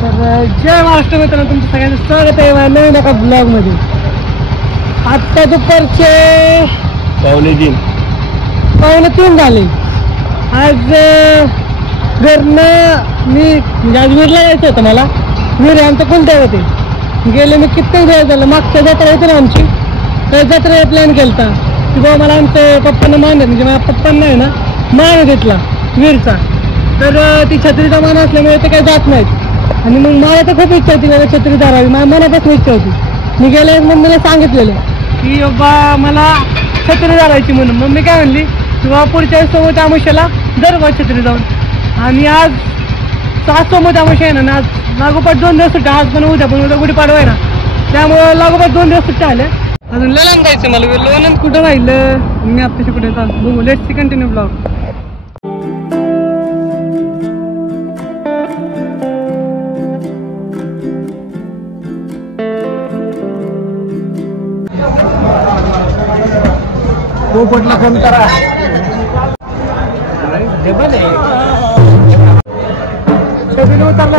तर जय महाराष्ट्र मित्रांनो, तुमचं सगळ्यांचं स्वागत आहे माझ्या नवीन एका ब्लॉगमध्ये. आत्ता दुपारचे 2:45 झाले. आज घरनं मी अजमेरला जायचं होतं मला. मीर आमचं कोणत्या होते गेले मी कित्येक दिवस झालं. मागच्या जत्रा होती ना आमची, त्या जत्रेला प्लॅन केला होता की बाबा मला आमच्या पप्पांना मान म्हणजे माझ्या पप्पांना आहे ना मान घेतला वीरचा. तर ती छत्रीचा मान असल्यामुळे ते काही जात नाहीत. आणि मग मला तर खूप इच्छा होती बाबा छत्री धरावी, माझ्या मनापासून इच्छा होती. मी गेल्या मम्मीला सांगितलेलं की बाबा मला छत्री धरायची म्हणून. मम्मी काय म्हणली की बाबा पुढच्या सोमत आमुष्याला दरबार छत्री जाऊन. आणि आज 6 सोमत आमुष्या आहे ना, आज लागोपाठ 2 दिवस सुट्ट्या. आज पण उद्या गुढीपाडवा आहे ना, त्यामुळं लागोपाठ 2 दिवस सुट्ट्या आल्या. अजून ललन जायचं मला. ललन कुठं राहिलं मी आत्ताशी कुठे बघू. Let's see continue blog. पोपटला फोन करा. छबीने उतरला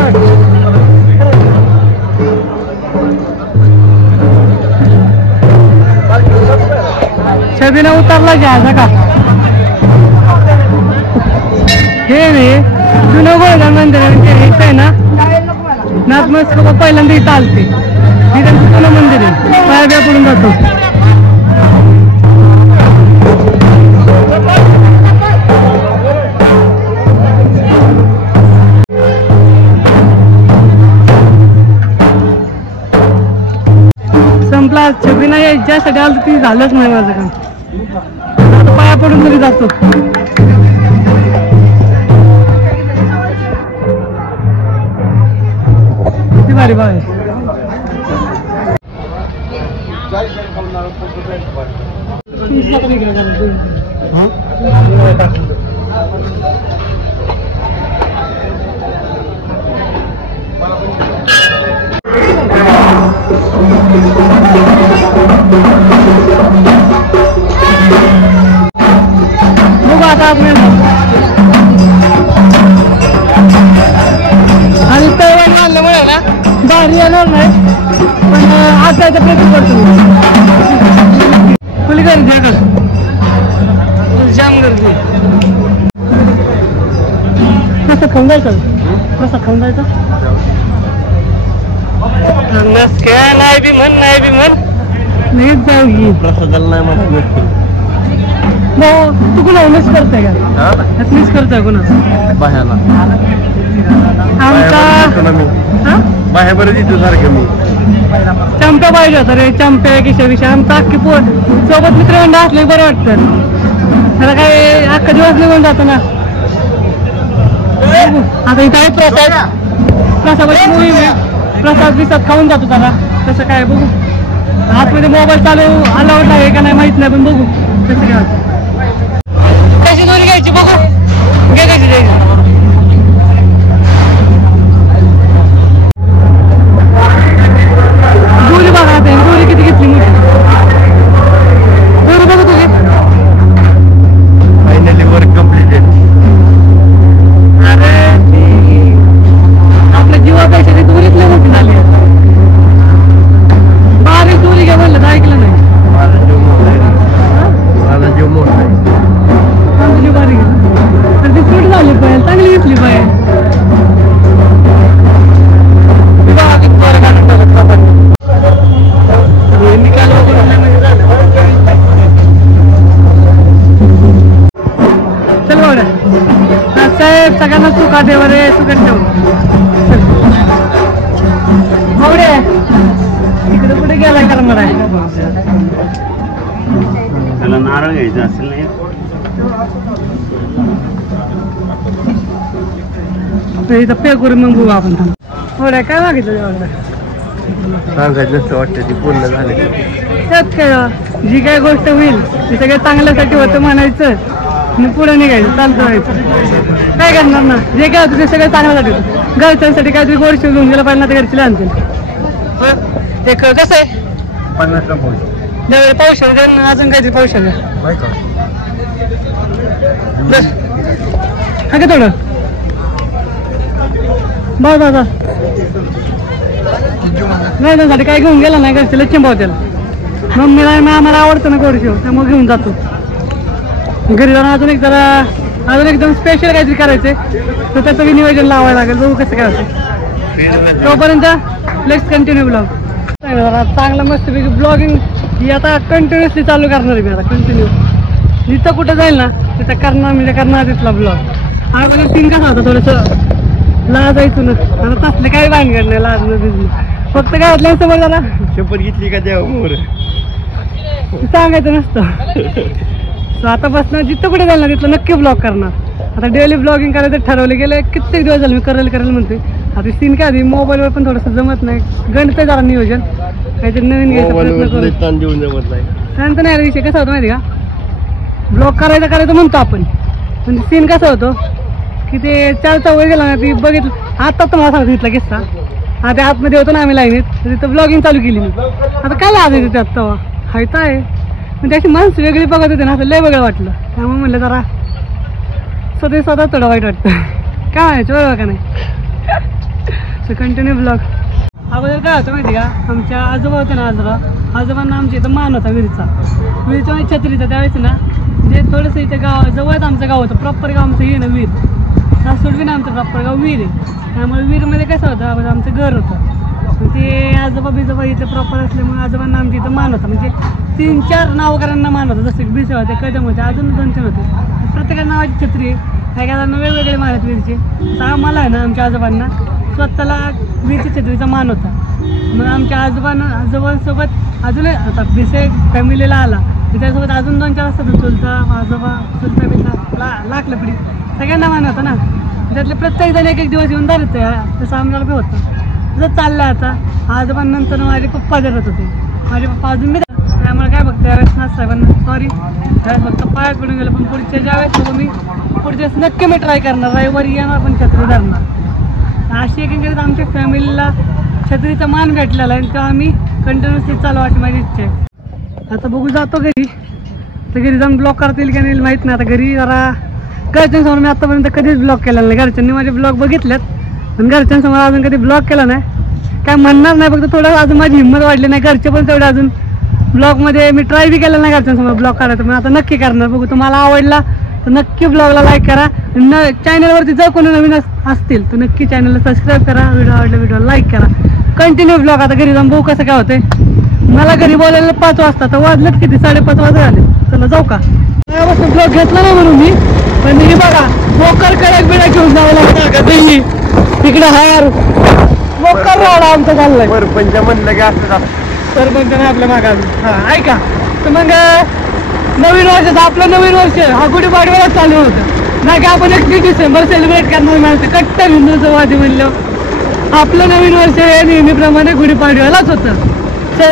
छबीने उतरला घ्यायचा का. हे रे जुनं गोळगाव मंदिर आहे ना, नाथमस्त पहिल्यांदा इथं आलते. हे त्यांचं जुनं मंदिर आहे. पाया बिया पडून जातो. संपला. छबीना यायच्यासाठी आलं ती झालंच नाही माझं काम. आता पाया पडून तरी जातो. किती भारी बाय. बघू आता आणि तळवण आणल्यामुळे ना भारी येणार नाही, पण आज जायचा प्रयत्न करतो. फुल गर्दी आहे, जाम गर्दी. कसं खाऊन जायचं, कसं खाऊन जायचं. नाही बी म्हण, नाही बी म्हण, नाही जाऊ घे. प्रसादाला नाही म्हणत. तू कुणा मिस करताय का? मिस करताय कुणाचं? बाह्याला. आमचा बाह्या बरं दिसतो सारखं मी. चंप्या पाहिजे होता रे, चंप्या किशा आमचा अख्खी पोट सोबत मित्रमंडळ असले बरं वाटतं. त्याला काय अख्खा दिवस निघून जातो ना. आता इथे प्रसादाची मूवी प्रसाद बिसाद खाऊन जातो त्याला. तसं काय बघू. आतमध्ये मोबाईल चालू अलाउड आहे का नाही माहित नाही, पण बघू कसं काय. कशी दोन्ही घ्यायची बघू. घे कशी द्यायची. गोळी बघा आता गोळी किती घेतली मोठी. गोळी बघू तुझी. Finally work completed. अरे आपल्या जीवापेक्षा ती दुरीतली मोठी झाली. बारीक दुरी घ्या म्हणलं तर ऐकलं नाही. माझा जीव मोठा आहे. जीव बारीक आहे. तर ती स्पीड झाली पाहिजे, चांगली दिसली पाहिजे. चल बघा साहेब, सगळ्यांना चुका देवा रे, सुकट ठेव. मावडे इकडे कुठे गेलाय का मला. त्याला नारळ घ्यायचा असेल नाही. इथं पे करून मग बघू आपण. थोड्या काय मागितलं देवाला सांगायचं नसतं वाटतं. ती पूर्ण झाली त्यात काय जी काय गोष्ट होईल ती सगळ्या चांगल्यासाठी होतं म्हणायचं आणि पुढे निघायचं, चालतं व्हायचं. काय करणार ना, जे काय होतं ते सगळं चांगल्यासाठी होतं. घरच्यांसाठी काहीतरी गोड शिवून गेलं पाहिजे ना, तर घरची आणतील. एक कसं आहे 50 पाऊस पाऊस अजून काहीतरी पाऊस आहे हा का थोडं बस दादा नाही ना काय घेऊन गेला नाही घरचे लक्ष्मी भाऊ त्याला मम्मीला आम्हाला आवडतं ना गोडशेव त्यामुळे घेऊन जातो घरी जाऊन अजून एकदम स्पेशल काहीतरी करायचंय तर त्याचं बी नियोजन लावायला लागेल बघू कसं करायचं तोपर्यंत लेट्स कंटिन्यू ब्लॉग चांगला मस्तपैकी ब्लॉगिंग ही आता कंटिन्युअसली चालू करणार आहे मी आता कंटिन्यू जिथं कुठं जाईल ना तिथं करणार तिथला ब्लॉग हा सीन कसा होता थोडंसं लाजायचं ना आता तसलं काही भानगड नाही लाजणं बिजणं फक्त काय वाटलं समोर जरा शपथ घेतली का देवा सांगायचं नसतं आतापासून जिथं कुठे जाईल ना तिथलं नक्की ब्लॉग करणार आता डेली ब्लॉगिंग करायचं ठरवलं गेलं कित्येक दिवस झालं मी करेल म्हणते आता सीन काय आधी मोबाईलवर पण थोडंसं जमत नाही गणित जरा नियोजन काहीतरी नवीन घ्यायचं प्रयत्न करू त्यानंतर नाही विषय कसा होतो माहिती का ब्लॉग करायचं म्हणतो आपण म्हणजे सीन कसा होतो की ते 4 चौघ गेला ना ती बघितलं आता तर मला सांगितलं किस्सा आता आतमध्ये होतो ना आम्ही लाईनीत तिथं ब्लॉगिंग चालू केली मी आता काय लागायचं त्यात तेव्हा हायता आहे म्हणजे अशी माणसं वेगळी बघत होते ना असं लय वेगळं वाटलं त्यामुळे म्हणलं जरा स्वतः थोडं वाईट वाटतं काय म्हणायचं बरोबर का नाही सो कंटिन्यू ब्लॉग अगोदर काय होतं माहिती का आमच्या आजोबा होते ना आजोबांना आमच्या इथं मान होता विहिरीचा छत्रीचा त्यावेळेस ना म्हणजे थोडंसं इथं गाव जवळच आमचं गाव होतं प्रॉपर गाव आमचं हे ना विहीर सासवड बी ना आमचं प्रॉपर गाव विहीर आहे त्यामुळे विहीरमध्ये कसं होतं आमचं घर होतं ते आजोबा बिजोबा इथं प्रॉपर असल्यामुळे आजोबांना आमच्या इथं मान होता म्हणजे 3-4 नावकरांना मान होता जसं की बिसे होते कदम होते अजून 2-3 होते प्रत्येकाच्या नावाची छत्री आहे काही जणांना वेगवेगळे मान आहेत विहीरचे तर आम्हाला आहे ना आमच्या आजोबांना स्वतःला विहीरच्या छत्रीचा मान होता मग आमच्या आजोबांसोबत अजून आता बिसे फॅमिलीला आला त्याच्यासोबत अजून 2-4 असतात चुलता आजोबा चुलता बिलता लाकलं पिढी सगळ्यांना मान होता ना त्यातले प्रत्येक जण एक दिवस येऊन धरत तसं आम्हाला बी होतं तसं चाललं आता आजोबांनंतर माझे पप्पा धरत होते माझे पप्पा अजून मी त्यामुळे काय बघते त्यावेळेस ना साहेबांना सॉरी त्यावेळेस फक्त पायात पडून गेलं पण पुढच्या ज्यावेळेस मी पुढच्या वेळेस नक्की मी ट्राय करणार रविवारी येणार पण छत्री धरणार अशी एकंदरीत आमच्या फॅमिलीला छत्रीचा मान भेटलेला आहे तेव्हा आम्ही कंटिन्युअसली चालू वाटते माझी इच्छा आहे आता बघू जातो घरी तर घरी जाऊन ब्लॉग करता येईल की नाही माहीत नाही आता घरी जरा घरच्यांसमोर मी आतापर्यंत कधीच ब्लॉग केलेला नाही घरच्यांनी माझे ब्लॉग बघितलेत पण घरच्यांसमोर अजून कधी ब्लॉग केला नाही काय म्हणणार नाही फक्त थोडं अजून माझी हिंमत वाढली नाही घरचे पण तेवढं अजून ब्लॉगमध्ये मी ट्राय बी केलं नाही घरच्यांसमोर ब्लॉग करायचं पण आता नक्की करणार बघू तुम्हाला आवडला तर नक्की ब्लॉगला लाईक करा चॅनलवरती जर कोणी नवीन असतील तर नक्की चॅनलला सबस्क्राईब करा व्हिडिओ आवडला व्हिडिओला लाईक करा कंटिन्यू ब्लॉग आता घरी जाऊन बघू कसं काय होतंय मला घरी बोलायला 5 वाजता तर वाजलेत किती 5:30 वाजता आले चला जाऊ का ब्लॉग घेतला नाही म्हणून मी पण ही बघा मोकर कडक बिडा घेऊन जावं लागतं का दही तिकडे हार मोकर राहणार आमचं चाललंय सरपंच म्हणलं की असं सरपंच नाही आपल्या मागा हा ऐका तर मग नवीन वर्षाचं आपलं नवीन वर्ष हा गुढीपाडव्यालाच चालू होतं नाही की आपण 31 डिसेंबर सेलिब्रेट करणार माणसं कट्टर हिंदुत्ववादी म्हणलं आपलं नवीन वर्ष हे नेहमीप्रमाणे गुढीपाडव्यालाच होतं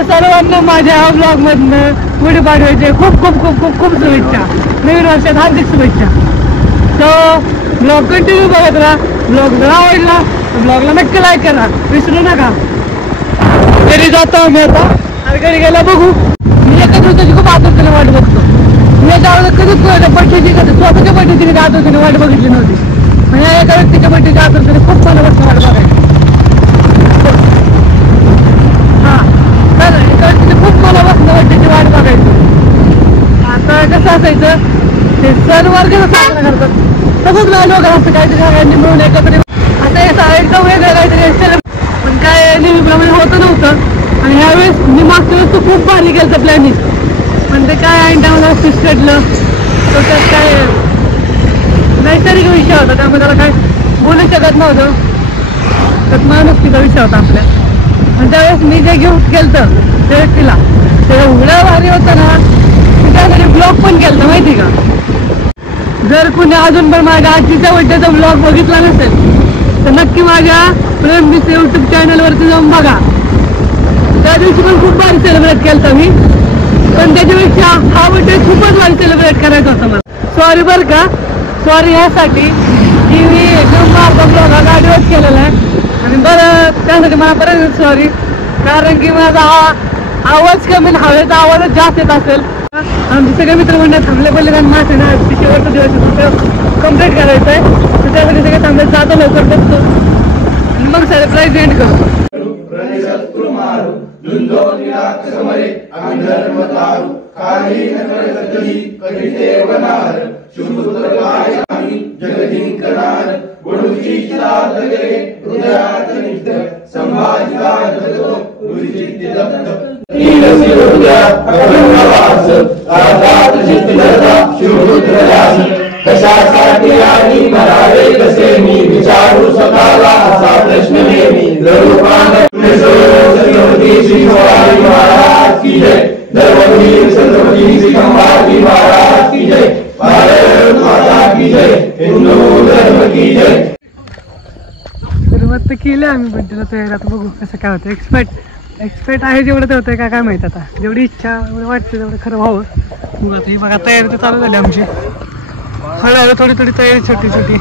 सर्वांना माझ्या ब्लॉगमधनं गुढीपाडव्याचे खूप खूप खूप खूप खूप शुभेच्छा नवीन वर्षात हार्दिक शुभेच्छा तर ब्लॉग कंटिन्यू बघत राहा ब्लॉग जर आवडला तर ब्लॉगला नक्की लाईक करा विसरू नका घरी जातो आम्ही आता आणि घरी गेला बघू मी एका दिवसाची खूप आतुरतेने वाट बघतो मी याच्या अगोदर कधीच बड्डेची कधी स्वतःच्या बड्डेची कधी आतुरतेने वाट बघितली नव्हती म्हणजे एका व्यक्तीच्या बड्डेच्या आतुरतेने खूप मनापासून वाट बघायची हा तर एका व्यक्तीने खूप मनापासून बड्डेची वाट बघायची आता कसं असायचं ते सणवार कसं साजरा करतात तसंच नाही लोक असं काहीतरी सगळ्यांनी मिळून एकत्र आता एकदम वेगळं काहीतरी पण काय नेहमीप्रमाणे होतं नव्हतं आणि ह्यावेळेस मी मागच्या वेळेस तर खूप भारी केलं होतं प्लॅनिंग पण ते काय ऐन टायमाला फिसकटलं तर त्यात काय नैसर्गिक विषय होता त्यामुळे त्याला काय बोलू शकत नव्हतं तर माणुसकीचा विषय होता आपल्या आणि त्यावेळेस मी जे गिफ्ट केलं होतं त्या व्यक्तीला ते एवढं भारी होतं ना की त्यासाठी ब्लॉग पण केलं माहिती का जर कुणी अजून पण माझ्या आजीच्या बड्डेचा ब्लॉग बघितला नसेल तर नक्की माझ्या प्रेम बिसे यूट्यूब चॅनलवरती जाऊन बघा त्या दिवशी पण खूप भारी सेलिब्रेट केलं होतं मी पण त्याच्यापेक्षा हा बड्डे खूपच भारी सेलिब्रेट करायचा होता मला सॉरी बरं का सॉरी ह्यासाठी की मी एकदम माझा ब्लॉग हा गाडीवर केलेला आहे आणि बरं त्यासाठी मला परत सॉरी कारण की माझा आवाज कमी हवेचा आवाजच जास्त येत असेल आमचे सगळे मित्रमंडळ थांबले पडले कारण माझे ना शेवटचा दिवस कम्प्लीट करायचं आहे तर त्यासाठी सगळे थांबले जातो लवकर बघतो मग सरप्राईज एंड करू. कशासाठी आणि मरावे कसे मी विचारू स्वतःला असा प्रश्न नेहमी श्री शिवाजी महाराज की जय. धर्मवीर छत्रपती श्री संभाजी महाराज की जय. भारत माता की जय. हिंदू धर्म की जय. सुरुवात तर केली आम्ही पण तिला तयार. आता बघू कसं काय होतं. एक्सपेक्ट आहे जेवढं ते होतंय काय माहित. आता जेवढी इच्छा एवढं वाटतं तेवढं खरं व्हावं. मग आता ही बघा तयारी तर चालू झाली आमची. हळूहळू थोडी थोडी तयारी छोटी छोटी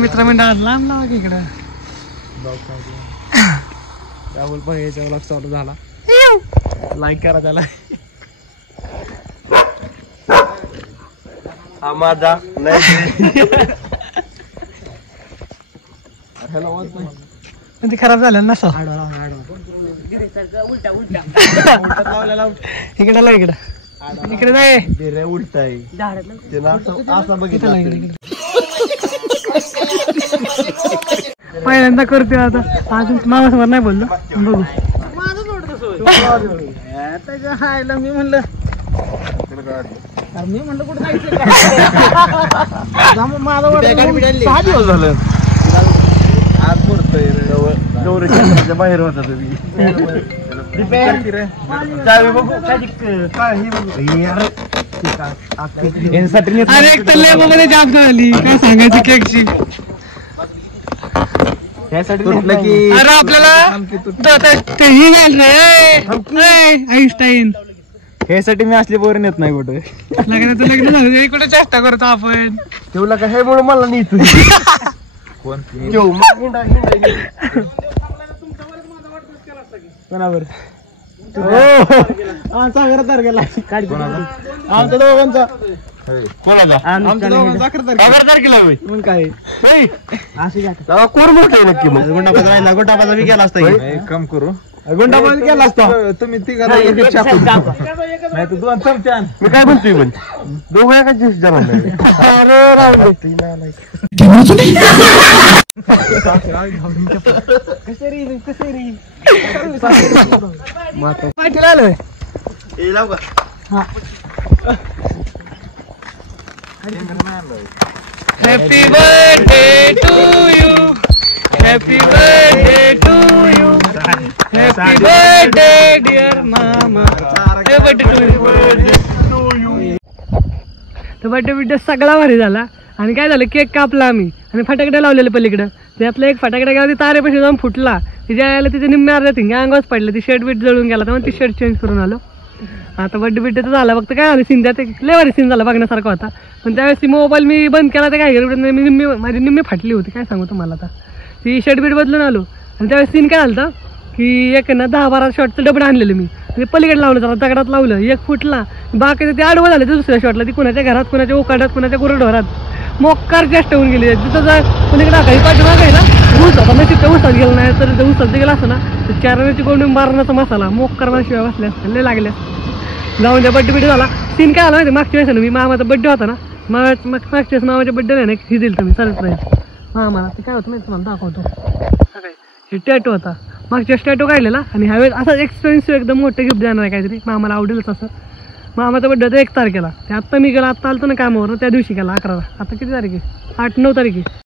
मित्रमंडळ लांब लावा की इकडं. त्यावर पण याच्या व्लॉग चालू झाला. लाईक करा त्याला. हा माझा नाही. पण ते खराब झालं नसा. इकडे ला इकडं इकडे जाय. उलटाय पहिल्यांदा करतोय आता. अजून मामासमोर नाही बोललो. बघू मी म्हणलं कुठं जायचं माझा 6 दिवस झालं. आज बोलतोय गौरी केंद्राच्या बाहेर होता तुम्ही. अरे एक तर लेबोमध्ये जाम झाली. काय सांगायची केकची. अरे आपल्याला ते ही घाल रे आईन्स्टाईन. ह्यासाठी मी असली बोर नेत नाही कुठे. लग्नाचं लग्न झालं कुठे चेष्टा करतो आपण. तेवढा का हे म्हणून मला नेत कोण कोणावर सागर तारखेला आमच्या दोघांचा. कोणाचा आमच्या दोघांचा 11 तारखेला मग काय कोण मोठं आहे नक्की. मग गुंडापाचा राहिला. गुंडापाचा मी केला असता. काम करू गुंडापाचा केला असता. तुम्ही ती नाही तर 2 चमचे. मी काय म्हणतोय पण दोघं एका जरा. आलोय. Happy birthday to you. Happy birthday to you. Happy birthday dear मामा. बर्थडे सगळा भारी झाला. आणि काय झालं केक कापला आम्ही आणि फटाकडे लावलेले पलीकडं. त्यातला एक फटाकडे गेला तारेपाशी जाऊन फुटला. तिच्या यायला तिथे निम्मे अर्ध्या थिंग्या अंगावच पडलं. ती शर्ट बीट जळून गेला. तेव्हा ती शर्ट चेंज करून आलो. आता बर्थडे तर झाला. फक्त काय झालं सीन त्यात लय भारी सीन झाला बघण्यासारखा होता. पण त्यावेळेस ती मोबाईल मी बंद केला. तर काय माझी निम्मी फाटली होती. काय सांगू तुम्हाला. आता ती शर्ट बीट बदलून आलो. आणि त्यावेळेस सीन काय झालं की एक ना 10-12 शॉटचं डबडं आणलेलं मी. ते पलीकडे लावलं जरा दगडात लावलं. एक फुटला. बाकीचं ते आडवं झालं. ते दुसऱ्या शॉटला ती कुणाच्या घरात कुणाच्या ओकाड्यात कुणाच्या गुरढोरात मोक्कार चेष्ट होऊन गेली. तिथं जर कुणीकडे टाकायची पाठीमाग आहे ना ऊस होता. नशीब त्या ऊसात गेलं नाही तर ऊसात गेला असं ना तर 4 आण्याची गोंडून मारण्याचा मसाला मोक्कार मला शिवाय बसल्या असत्या. लय लागल्या. जाऊन त्या बड्डे झाला. सीन काय आला माहिती मागच्या वेळेस ना मी मामाचा बड्डे होता ना. मागच्या वेळेस मामाच्या बड्डे नाही ना ही दिलं तुम्ही सरप्राईज मामाला. ते काय होतं माहिती तुम्हाला दाखवतो. हे टॅटो होता. मागच्या वेळेस टॅटो काढलेला आणि ह्यावेळेस असाच एक्सपेन्सिव्ह एकदम मोठं गिफ्ट देणार आहे काहीतरी. मामाला आवडेलच असं. मामाचा बड्डे होता 1 तारखेला. ते आत्ता मी गेला. आत्ता आलतो ना कामावर त्या दिवशी गेला 11ला. आता किती तारीख आहे 8-9 तारीख आहे.